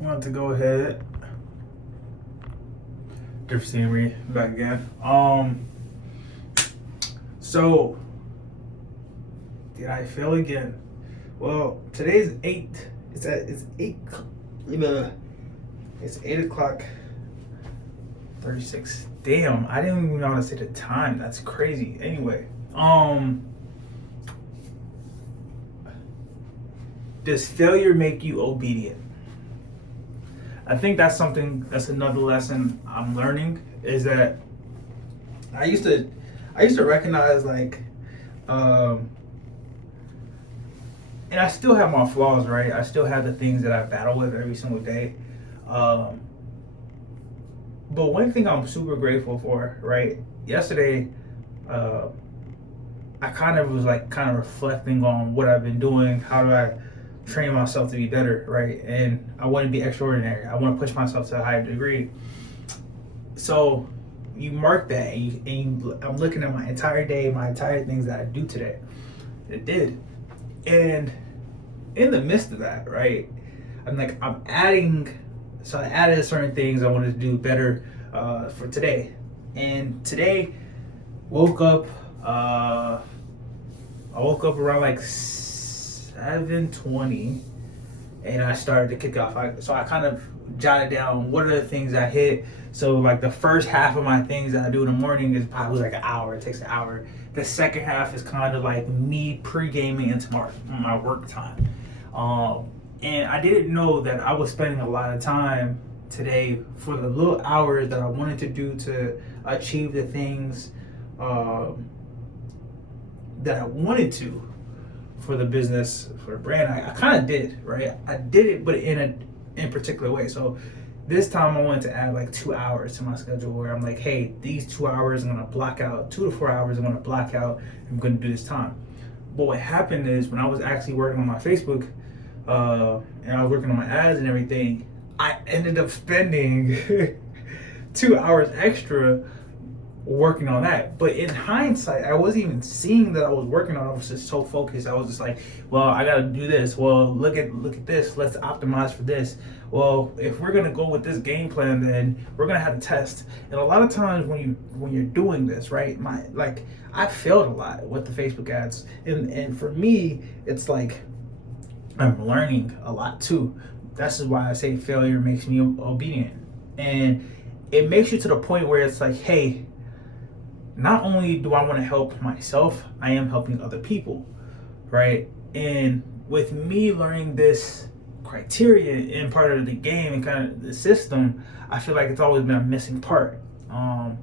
Want to go ahead. Different scenery back again. So did I fail again? Well, today's 8. It's 8. It's 8 o'clock 36. Damn, I didn't even know how to say the time. That's crazy. Anyway, does failure make you obedient? I think that's another lesson I'm learning is that I used to recognize like and I still have my flaws, right? I still have the things that I battle with every single day. Um, but one thing I'm super grateful for, right? Yesterday, uh, I kind of was like kind of reflecting on what I've been doing. How do I train myself to be better, right? And I want to be extraordinary. I want to push myself to a higher degree. So you mark that, I'm looking at my entire day, my entire things that I do today. It did, and in the midst of that, right? I'm adding. So I added certain things I wanted to do better for today, and today woke up. I woke up around like 7:20, and I started to kick off. So I kind of jotted down what are the things I hit. So like the first half of my things that I do in the morning is probably like an hour. It takes an hour. The second half is kind of like me pre-gaming into my work time. And I didn't know that I was spending a lot of time today for the little hours that I wanted to do to achieve the things that I wanted to for the business, for the brand. I kind of did, right? I did it, but in particular way. So this time I wanted to add like 2 hours to my schedule where I'm like, hey, these 2 hours I'm gonna block out, 2 to 4 hours I'm gonna block out. I'm gonna do this time. But what happened is when I was actually working on my Facebook, and I was working on my ads and everything, I ended up spending 2 hours extra working on that. But in hindsight, I wasn't even seeing that I was working on it. I was just so focused. I was just like, well, I gotta do this. Well, look at this. Let's optimize for this. Well, if we're gonna go with this game plan, then we're gonna have to test. And a lot of times when you're doing this, right? I failed a lot with the Facebook ads. And for me, it's like I'm learning a lot too. That's why I say failure makes me obedient. And it makes you to the point where it's like, hey, not only do I want to help myself, I am helping other people, right? And with me learning this criteria in part of the game and kind of the system, I feel like it's always been a missing part. But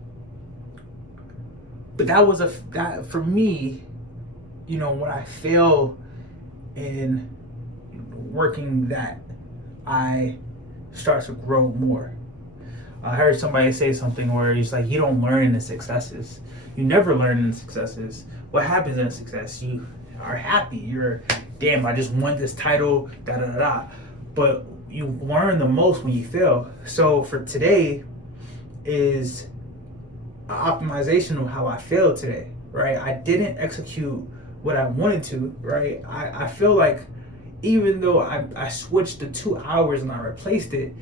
that for me, when I fail in working that, I start to grow more. I heard somebody say something where he's like, you don't learn in the successes. You never learn in the successes. What happens in success? You are happy. You're, damn, I just won this title, da da da da. But you learn the most when you fail. So for today is optimization of how I failed today, right? I didn't execute what I wanted to, right? I feel like even though I switched the 2 hours and I replaced it,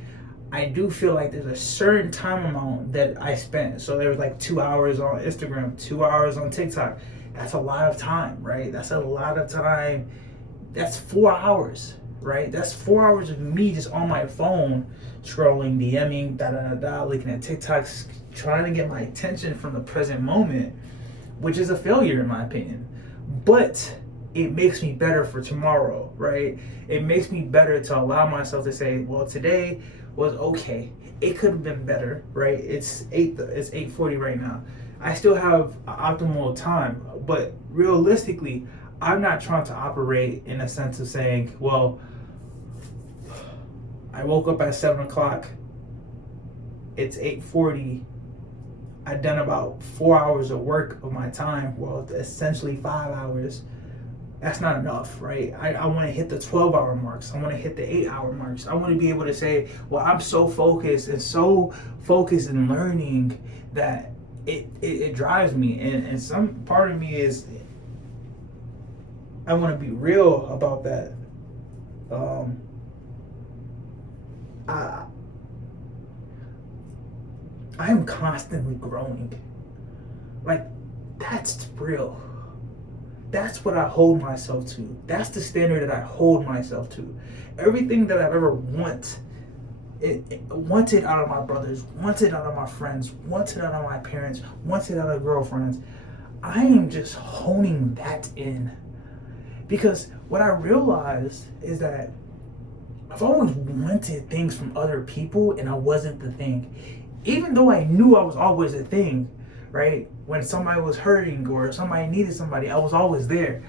I do feel like there's a certain time amount that I spent. So there was like 2 hours on Instagram, 2 hours on TikTok. That's a lot of time, right? That's a lot of time. That's 4 hours, right? That's 4 hours of me just on my phone, scrolling, DMing, da da da da, looking at TikToks, trying to get my attention from the present moment, which is a failure in my opinion. But it makes me better for tomorrow, right? It makes me better to allow myself to say, well, today was okay. It could have been better, right? It's 8:40 right now. I still have optimal time, but realistically, I'm not trying to operate in a sense of saying, well, I woke up at 7 o'clock. It's 8:40. I've done about 4 hours of work of my time. Well, essentially 5 hours. That's not enough, right? I want to hit the 12-hour marks. I want to hit the 8-hour marks. I want to be able to say, well, I'm so focused in learning that it drives me. And some part of me is, I want to be real about that. I I am constantly growing. Like, that's real. That's what I hold myself to. That's the standard that I hold myself to. Everything that I've ever wanted out of my brothers, wanted out of my friends, wanted out of my parents, wanted out of girlfriends, I am just honing that in. Because what I realized is that I've always wanted things from other people and I wasn't the thing. Even though I knew I was always a thing, right? When somebody was hurting or somebody needed somebody, I was always there,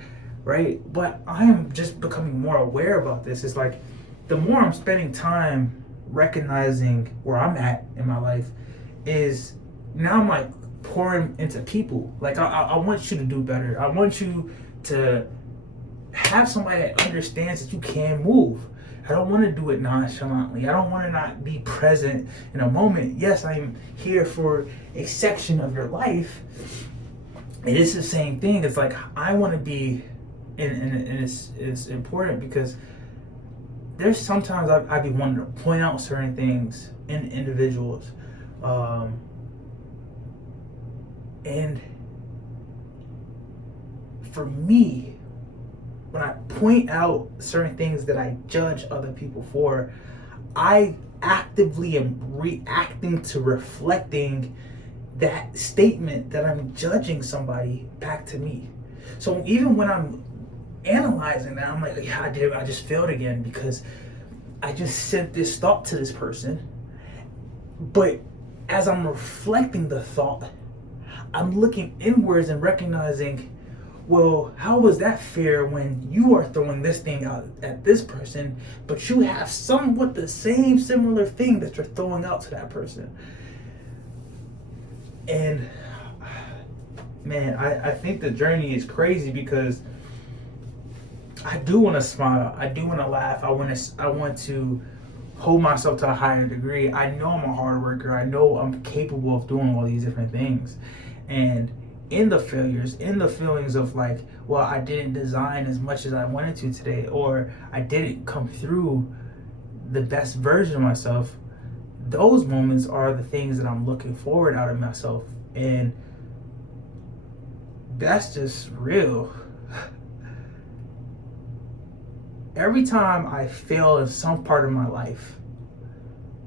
right? But I am just becoming more aware about this. It's like the more I'm spending time recognizing where I'm at in my life, is now I'm like pouring into people. Like I want you to do better. I want you to have somebody that understands that you can move. I don't want to do it nonchalantly. I don't want to not be present in a moment. Yes, I'm here for a section of your life. It is the same thing. It's like I want to be, and it's important because there's sometimes I be wanting to point out certain things in individuals, and for me, when I point out certain things that I judge other people for, I actively am reacting to reflecting that statement that I'm judging somebody back to me. So even when I'm analyzing that, I'm like, yeah, I just failed again because I just sent this thought to this person. But as I'm reflecting the thought, I'm looking inwards and recognizing, well, how was that fair when you are throwing this thing out at this person, but you have somewhat the same similar thing that you're throwing out to that person? And man, I think the journey is crazy because I do want to smile. I do want to laugh. I want to hold myself to a higher degree. I know I'm a hard worker. I know I'm capable of doing all these different things. And in the failures, in the feelings of like, well, I didn't design as much as I wanted to today, or I didn't come through the best version of myself, those moments are the things that I'm looking forward out of myself. And that's just real. Every time I fail in some part of my life,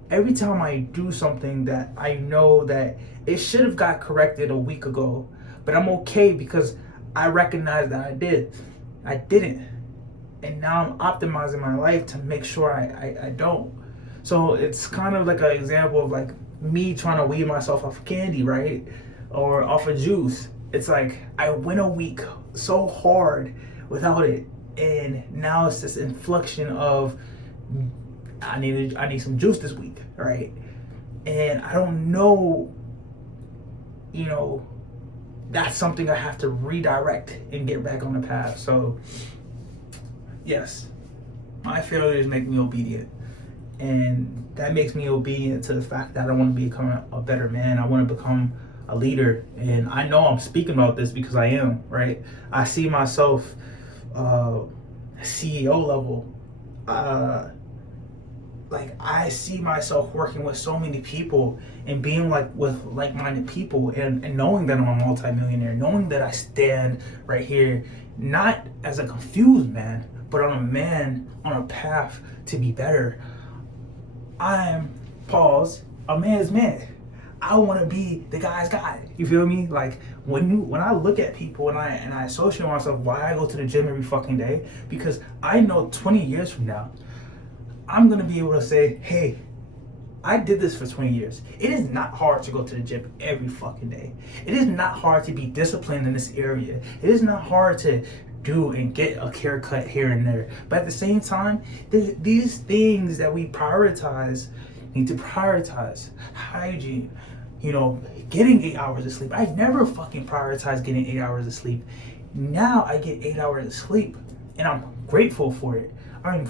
every time I do something that I know that it should have got corrected a week ago, but I'm okay because I recognize that I didn't. And now I'm optimizing my life to make sure I don't. So it's kind of like an example of like me trying to wean myself off of candy, right? Or off of juice. It's like I went a week so hard without it. And now it's this inflection of I need some juice this week, right? And I don't know, that's something I have to redirect and get back on the path. So yes, my failures make me obedient. And that makes me obedient to the fact that I want to become a better man. I want to become a leader. And I know I'm speaking about this because I am, right? I see myself CEO level. Like I see myself working with so many people and being like with like-minded people and knowing that I'm a multimillionaire, knowing that I stand right here, not as a confused man, but on a man on a path to be better. I'm a man's man. I want to be the guy's guy. You feel me? Like when I look at people and I associate myself why I go to the gym every fucking day, because I know 20 years from now I'm going to be able to say, hey, I did this for 20 years. It is not hard to go to the gym every fucking day. It is not hard to be disciplined in this area. It is not hard to do and get a haircut here and there. But at the same time, these things that we prioritize, need to prioritize. Hygiene, getting 8 hours of sleep. I never fucking prioritized getting 8 hours of sleep. Now I get 8 hours of sleep and I'm grateful for it. I'm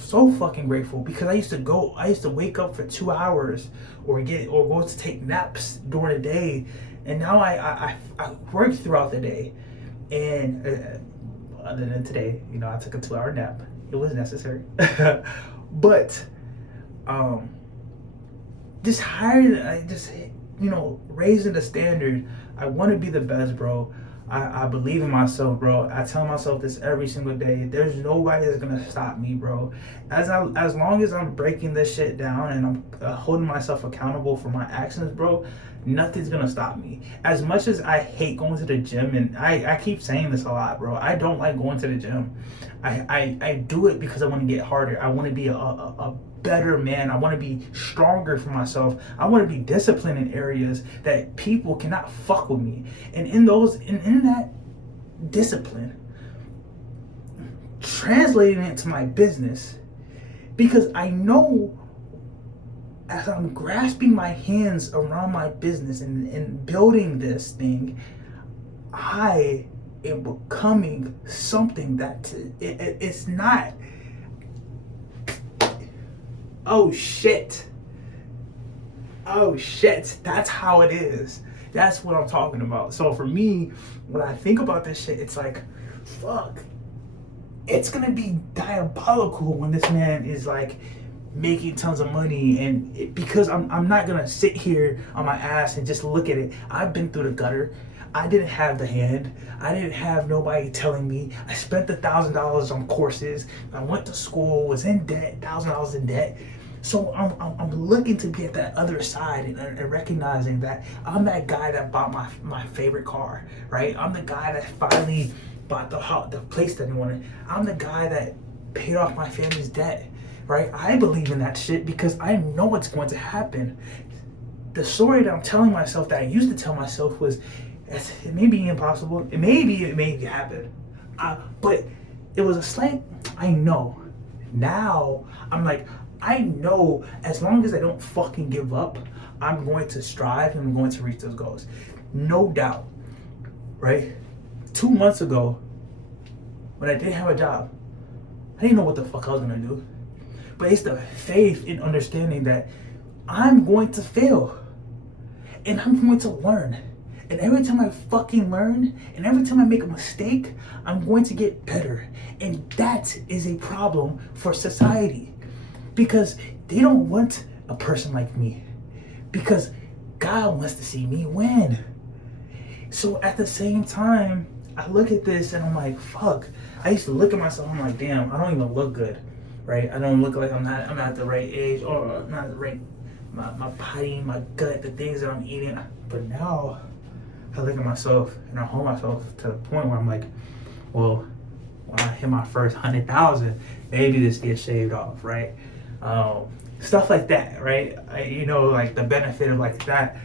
so fucking grateful because I used to wake up for 2 hours or go to take naps during the day, and now I work throughout the day. And other than today, I took a 2-hour nap. It was necessary. But um, just higher. I just, raising the standard. I want to be the best, bro. I believe in myself, bro. I tell myself this every single day. There's nobody that's gonna stop me, bro. As long as I'm breaking this shit down and I'm holding myself accountable for my actions, bro, nothing's gonna stop me. As much as I hate going to the gym, and I keep saying this a lot, bro. I don't like going to the gym. I do it because I want to get harder. I want to be a better man. I want to be stronger for myself. I want to be disciplined in areas that people cannot fuck with me. And in that discipline, translating it to my business, because I know as I'm grasping my hands around my business and building this thing, I am becoming something that it's not. Oh shit. Oh shit. That's how it is. That's what I'm talking about. So for me, when I think about this shit, it's like, fuck. It's gonna be diabolical when this man is like making tons of money, and because I'm not gonna sit here on my ass and just look at it. I've been through the gutter. I didn't have the hand. I didn't have nobody telling me. I spent $1,000 on courses. I went to school, was in debt, $1,000 in debt. So I'm looking to be at that other side and recognizing that I'm that guy that bought my favorite car, right? I'm the guy that finally bought the place that he wanted. I'm the guy that paid off my family's debt, right? I believe in that shit because I know what's going to happen. The story that I'm telling myself, that I used to tell myself, was it may be impossible. It may happen. But it was a slight, I know. Now, I'm like, I know as long as I don't fucking give up, I'm going to strive and I'm going to reach those goals. No doubt, right? 2 months ago, when I didn't have a job, I didn't know what the fuck I was gonna do. But it's the faith in understanding that I'm going to fail and I'm going to learn. And every time I fucking learn, and every time I make a mistake, I'm going to get better. And that is a problem for society, because they don't want a person like me, because God wants to see me win. So at the same time, I look at this and I'm like, fuck. I used to look at myself, I'm like, damn, I don't even look good, right? I don't look like I'm not at the right age, or not the right, my body, my gut, the things that I'm eating. But now I look at myself and I hold myself to the point where I'm like, well, when I hit my first 100,000, maybe this gets shaved off, right? Stuff like that, right? Like the benefit of like that.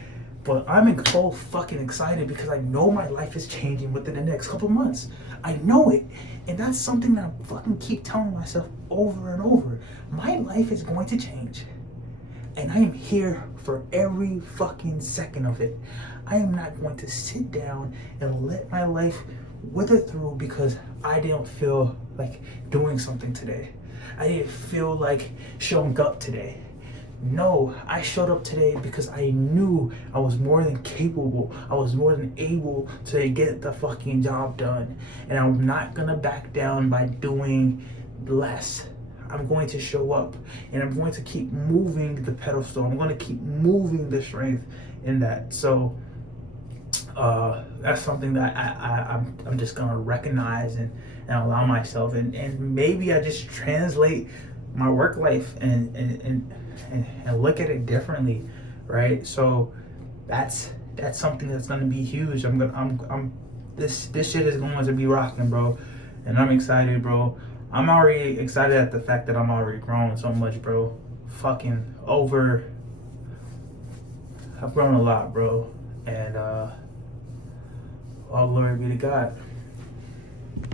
But I'm so fucking excited because I know my life is changing within the next couple months. I know it. And that's something that I fucking keep telling myself over and over. My life is going to change. And I am here for every fucking second of it. I am not going to sit down and let my life wither through because I didn't feel like doing something today. I didn't feel like showing up today. No, I showed up today because I knew I was more than capable. I was more than able to get the fucking job done. And I'm not gonna back down by doing less. I'm going to show up and I'm going to keep moving the pedestal. I'm going to keep moving the strength in that. So that's something that I'm just going to recognize and allow myself. And maybe I just translate my work life and look at it differently, right? So that's something that's going to be huge. This shit is going to be rocking, bro. And I'm excited, bro. I'm already excited at the fact that I'm already grown so much, bro. I've grown a lot, bro. And all glory be to God.